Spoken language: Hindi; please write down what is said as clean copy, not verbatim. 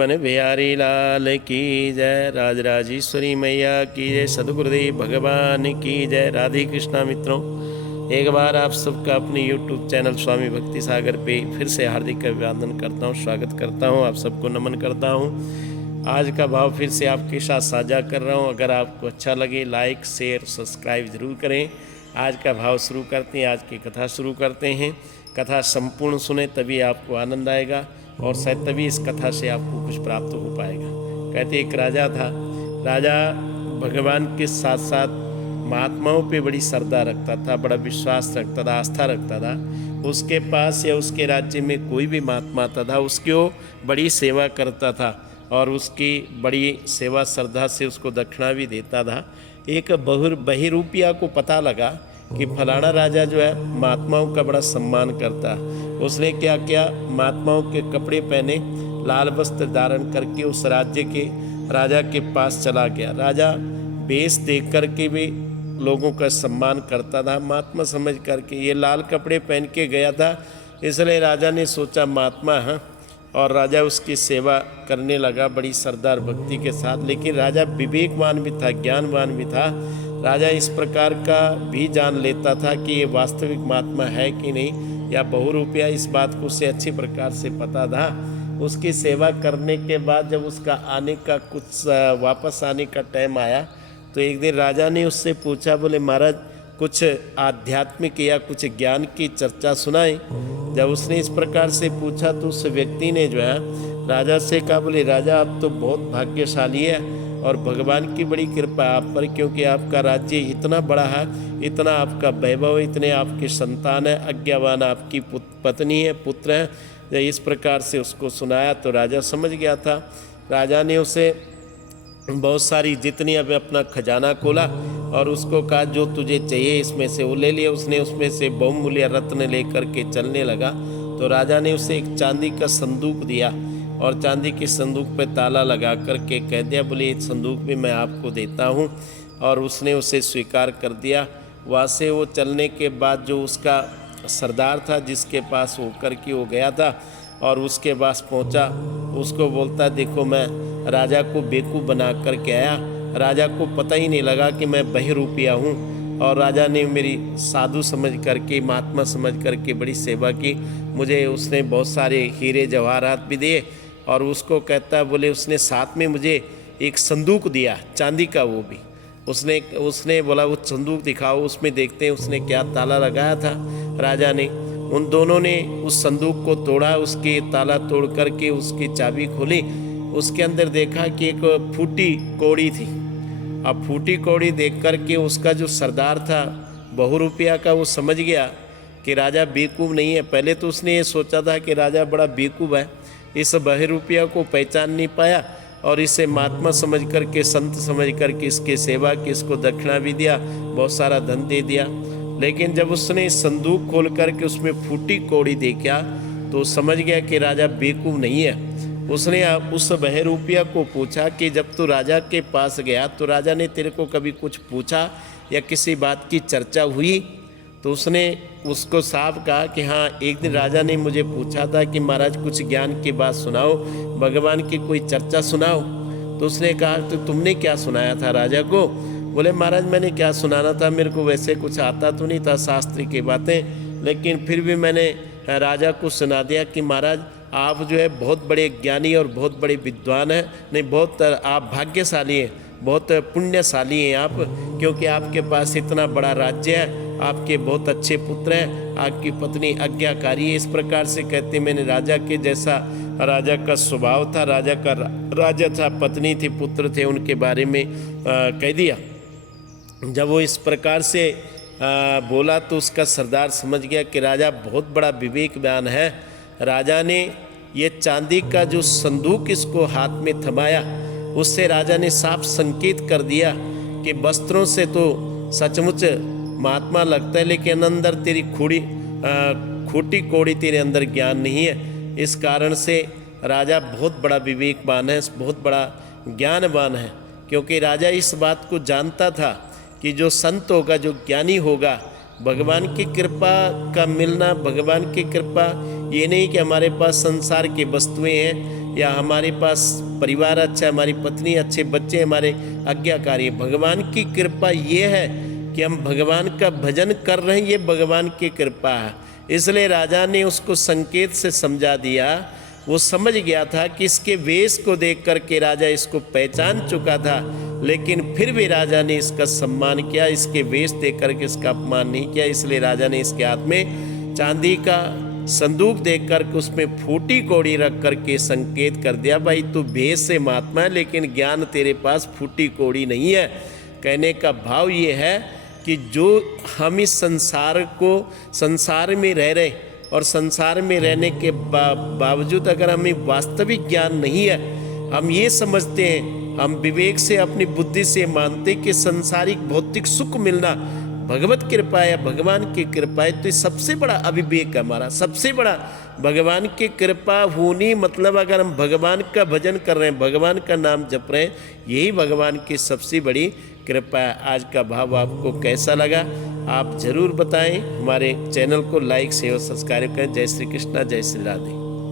वृंदावन बिहारी लाल की जय, राजराजेश्वरी मैया की जय, सदगुरुदेव भगवान की जय। राधे कृष्णा मित्रों, एक बार आप सबका अपने YouTube चैनल स्वामी भक्ति सागर पे फिर से हार्दिक अभिवादन करता हूँ, स्वागत करता हूँ, आप सबको नमन करता हूँ। आज का भाव फिर से आपके साथ साझा कर रहा हूँ। अगर आपको अच्छा लगे लाइक शेयर सब्सक्राइब ज़रूर करें। आज का भाव शुरू करते हैं, आज की कथा शुरू करते हैं। कथा संपूर्ण सुने तभी आपको आनंद आएगा और शायद तभी इस कथा से आपको कुछ प्राप्त हो पाएगा। कहते एक राजा था। राजा भगवान के साथ साथ महात्माओं पे बड़ी श्रद्धा रखता था, बड़ा विश्वास रखता था, आस्था रखता था। उसके पास या उसके राज्य में कोई भी महात्मा आता था उसकी वो बड़ी सेवा करता था और उसकी बड़ी सेवा श्रद्धा से उसको दक्षिणा भी देता था। एक बहिरूपिया को पता लगा कि फलाना राजा जो है महात्माओं का बड़ा सम्मान करता है। उसने क्या किया, महात्माओं के कपड़े पहने, लाल वस्त्र धारण करके उस राज्य के राजा के पास चला गया। राजा वेश देख करके भी लोगों का सम्मान करता था, महात्मा समझ करके। ये लाल कपड़े पहन के गया था, इसलिए राजा ने सोचा महात्मा है और राजा उसकी सेवा करने लगा बड़ी श्रद्धा और भक्ति के साथ। लेकिन राजा विवेकवान भी था, ज्ञानवान भी था। राजा इस प्रकार का भी जान लेता था कि ये वास्तविक महात्मा है कि नहीं या बहुरूपिया, इस बात को उसे अच्छी प्रकार से पता था। उसकी सेवा करने के बाद जब उसका आने का कुछ वापस आने का टाइम आया तो एक दिन राजा ने उससे पूछा, बोले महाराज कुछ आध्यात्मिक या कुछ ज्ञान की चर्चा सुनाए। जब उसने इस प्रकार से पूछा तो उस व्यक्ति ने जो है राजा से कहा, बोले राजा आप तो बहुत भाग्यशाली है और भगवान की बड़ी कृपा है आप पर, क्योंकि आपका राज्य इतना बड़ा है, इतना आपका वैभव, इतने आपके संतान है, आज्ञावान आपकी पत्नी है, पुत्र है। जब इस प्रकार से उसको सुनाया तो राजा समझ गया था। राजा ने उसे बहुत सारी जितनी अब अपना खजाना खोला और उसको कहा जो तुझे चाहिए इसमें से वो ले लिया। उसने उसमें से बहुमूल्य रत्न लेकर के चलने लगा तो राजा ने उसे एक चांदी का संदूक दिया और चांदी के संदूक पे ताला लगा करके कह दिया, बोले इस संदूक भी मैं आपको देता हूँ। और उसने उसे स्वीकार कर दिया। वहाँ से वो चलने के बाद जो उसका सरदार था जिसके पास होकर के वो गया था और उसके पास पहुँचा, उसको बोलता देखो मैं राजा को बेवकूफ़ बना करके आया, राजा को पता ही नहीं लगा कि मैं बहिरूपिया हूँ और राजा ने मेरी साधु समझ करके, महात्मा समझ करके बड़ी सेवा की। मुझे उसने बहुत सारे हीरे जवाहरात भी दिए और उसको कहता बोले उसने साथ में मुझे एक संदूक दिया चांदी का, वो भी उसने बोला वो संदूक दिखाओ, उसमें देखते हैं उसने क्या ताला लगाया था। राजा ने उन दोनों ने उस संदूक को तोड़ा, उसके ताला तोड़ करके उसकी चाबी खोली। उसके अंदर देखा कि एक फूटी कौड़ी थी। अब फूटी कौड़ी देख करके उसका जो सरदार था बहुरूपिया का, वो समझ गया कि राजा बेवकूफ़ नहीं है। पहले तो उसने ये सोचा था कि राजा बड़ा बेवकूफ़ है, इस बहुरूपिया को पहचान नहीं पाया और इसे महात्मा समझ करके, संत समझ करके इसकी सेवा की, इसको दक्षिणा भी दिया, बहुत सारा धन दे दिया। लेकिन जब उसने संदूक खोल करके उसमें फूटी कौड़ी देखा तो समझ गया कि राजा बेवकूफ़ नहीं है। उसने उस बहरूपिया को पूछा कि जब तू राजा के पास गया तो राजा ने तेरे को कभी कुछ पूछा या किसी बात की चर्चा हुई? तो उसने उसको साफ कहा कि हाँ, एक दिन राजा ने मुझे पूछा था कि महाराज कुछ ज्ञान की बात सुनाओ, भगवान की कोई चर्चा सुनाओ। तो उसने कहा तो तुमने क्या सुनाया था राजा को? बोले महाराज मैंने क्या सुनाना था, मेरे को वैसे कुछ आता तो नहीं था शास्त्र की बातें, लेकिन फिर भी मैंने राजा को सुना दिया कि महाराज आप जो है बहुत बड़े ज्ञानी और बहुत बड़े विद्वान हैं, नहीं बहुत आप भाग्यशाली हैं, बहुत पुण्यशाली हैं आप, क्योंकि आपके पास इतना बड़ा राज्य है, आपके बहुत अच्छे पुत्र हैं, आपकी पत्नी आज्ञाकारी है। इस प्रकार से कहते मैंने राजा के जैसा राजा का स्वभाव था, राजा था, पत्नी थी, पुत्र थे, उनके बारे में कह दिया। जब वो इस प्रकार से बोला तो उसका सरदार समझ गया कि राजा बहुत बड़ा विवेकवान है। राजा ने ये चांदी का जो संदूक इसको हाथ में थमाया, उससे राजा ने साफ संकेत कर दिया कि वस्त्रों से तो सचमुच महात्मा लगता है, लेकिन अंदर तेरी खोटी कौड़ी तेरे अंदर ज्ञान नहीं है। इस कारण से राजा बहुत बड़ा विवेकवान है, बहुत बड़ा ज्ञानवान है, क्योंकि राजा इस बात को जानता था कि जो संत होगा, जो ज्ञानी होगा, भगवान की कृपा का मिलना, भगवान की कृपा ये नहीं कि हमारे पास संसार की वस्तुएं हैं या हमारे पास परिवार अच्छा है, हमारी पत्नी, अच्छे बच्चे, हमारे आज्ञाकारी है। भगवान की कृपा ये है कि हम भगवान का भजन कर रहे हैं, ये भगवान की कृपा है। इसलिए राजा ने उसको संकेत से समझा दिया। वो समझ गया था कि इसके वेश को देख करके राजा इसको पहचान चुका था, लेकिन फिर भी राजा ने इसका सम्मान किया, इसके वेश देख करके इसका अपमान नहीं किया। इसलिए राजा ने इसके हाथ में चांदी का संदूक देख करके उसमें फूटी कौड़ी रख करके संकेत कर दिया, भाई तू भेष से महात्मा है लेकिन ज्ञान तेरे पास फूटी कौड़ी नहीं है। कहने का भाव ये है कि जो हम इस संसार में रह रहे और संसार में रहने के बावजूद अगर हमें वास्तविक ज्ञान नहीं है, हम ये समझते हैं, हम विवेक से अपनी बुद्धि से मानते कि संसारिक भौतिक सुख मिलना भगवत कृपा है, भगवान की कृपा है, तो ये सबसे बड़ा अविवेक है हमारा। सबसे बड़ा भगवान की कृपा होनी मतलब अगर हम भगवान का भजन कर रहे हैं, भगवान का नाम जप रहे हैं, यही भगवान की सबसे बड़ी कृपा है। आज का भाव आपको कैसा लगा आप ज़रूर बताएं। हमारे चैनल को लाइक शेयर सब्सक्राइब करें। जय श्री कृष्णा, जय श्री राधे।